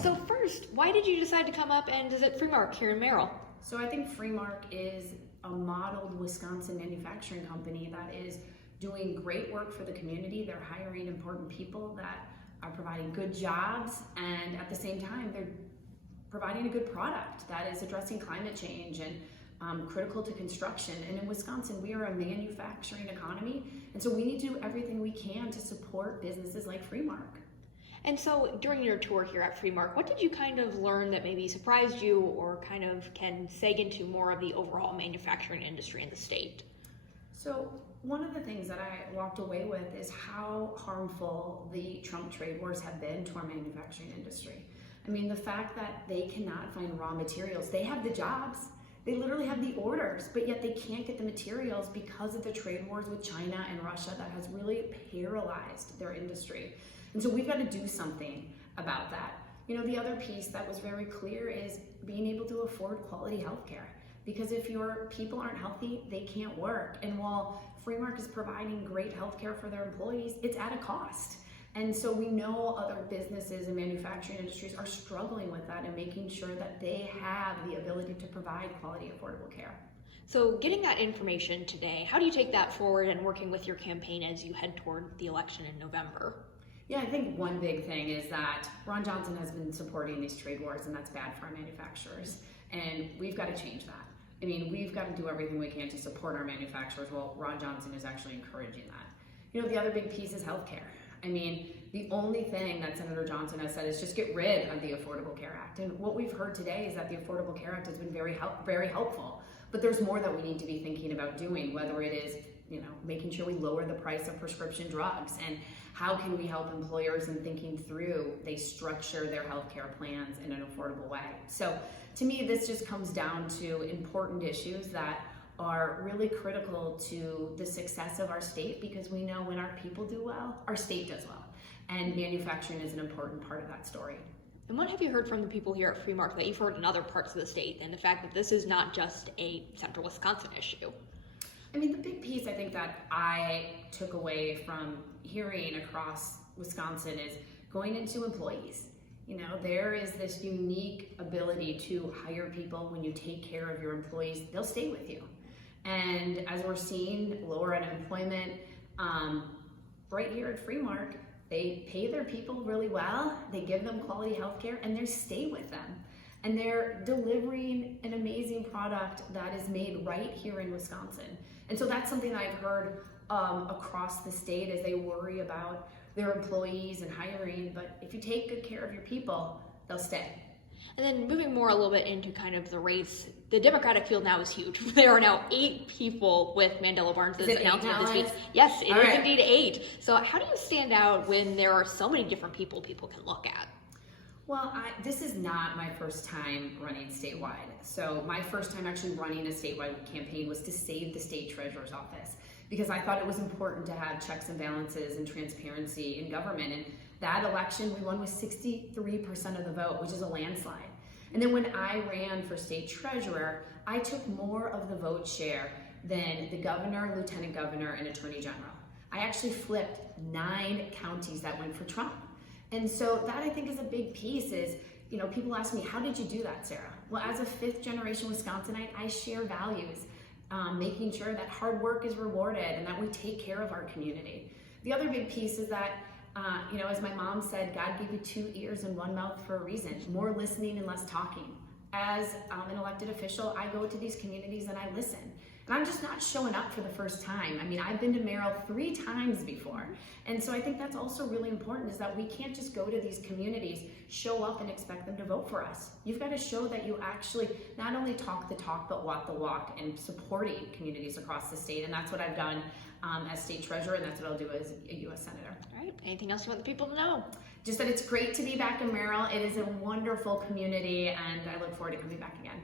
So first, why did you decide to come up and visit FreMarq here in Merrill? So I think FreMarq is a modeled Wisconsin manufacturing company that is doing great work for the community. They're hiring important people that are providing good jobs, and at the same time, they're providing a good product that is addressing climate change and critical to construction. And in Wisconsin, we are a manufacturing economy, and so we need to do everything we can to support businesses like FreMarq. And so during your tour here at FreMarq, what did you kind of learn that maybe surprised you or kind of can seg into more of the overall manufacturing industry in the state? So one of the things that I walked away with is how harmful the Trump trade wars have been to our manufacturing industry. I mean, the fact that they cannot find raw materials, they have the jobs, they literally have the orders, but yet they can't get the materials because of the trade wars with China and Russia that has really paralyzed their industry. And so we've got to do something about that. You know, the other piece that was very clear is being able to afford quality healthcare. Because if your people aren't healthy, they can't work. And while FreMarq is providing great healthcare for their employees, it's at a cost. And so we know other businesses and manufacturing industries are struggling with that and making sure that they have the ability to provide quality, affordable care. So getting that information today, how do you take that forward and working with your campaign as you head toward the election in November? Yeah, I think one big thing is that Ron Johnson has been supporting these trade wars, and that's bad for our manufacturers. And we've got to change that. I mean, we've got to do everything we can to support our manufacturers while Ron Johnson is actually encouraging that. You know, the other big piece is healthcare. I mean, the only thing that Senator Johnson has said is just get rid of the Affordable Care Act. And what we've heard today is that the Affordable Care Act has been very helpful. But there's more that we need to be thinking about doing, whether it is, you know, making sure we lower the price of prescription drugs, and how can we help employers in thinking through they structure their healthcare plans in an affordable way. So to me, this just comes down to important issues that are really critical to the success of our state, because we know when our people do well, our state does well. And manufacturing is an important part of that story. And what have you heard from the people here at FreMarq that you've heard in other parts of the state, and the fact that this is not just a central Wisconsin issue? I mean, the big piece I think that I took away from hearing across Wisconsin is going into employees. You know, there is this unique ability to hire people. When you take care of your employees, they'll stay with you. And as we're seeing lower unemployment, right here at FreMarq, they pay their people really well, they give them quality health care, and they stay with them. And they're delivering an amazing product that is made right here in Wisconsin. And so that's something that I've heard across the state as they worry about their employees and hiring. But if you take good care of your people, they'll stay. And then moving more a little bit into kind of the race, the Democratic field now is huge. There are now 8 people with Mandela Barnes's announcement this week. Yes, it is indeed 8. So how do you stand out when there are so many different people can look at? Well, this is not my first time running statewide. So my first time actually running a statewide campaign was to save the state treasurer's office, because I thought it was important to have checks and balances and transparency in government. And that election, we won with 63% of the vote, which is a landslide. And then when I ran for state treasurer, I took more of the vote share than the governor, lieutenant governor, and attorney general. I actually flipped 9 counties that went for Trump. And so that I think is a big piece is, you know, people ask me, how did you do that, Sarah? Well, as a 5th generation Wisconsinite, I share values, making sure that hard work is rewarded and that we take care of our community. The other big piece is that, you know, as my mom said, God gave you 2 ears and 1 mouth for a reason, more listening and less talking. As an elected official, I go to these communities and I listen. And I'm just not showing up for the first time. I mean, I've been to Merrill 3 times before. And so I think that's also really important, is that we can't just go to these communities, show up and expect them to vote for us. You've got to show that you actually not only talk the talk, but walk the walk, and supporting communities across the state. And that's what I've done as state treasurer, and that's what I'll do as a U.S. Senator. All right, anything else you want the people to know? Just that it's great to be back in Merrill. It is a wonderful community, and I look forward to coming back again.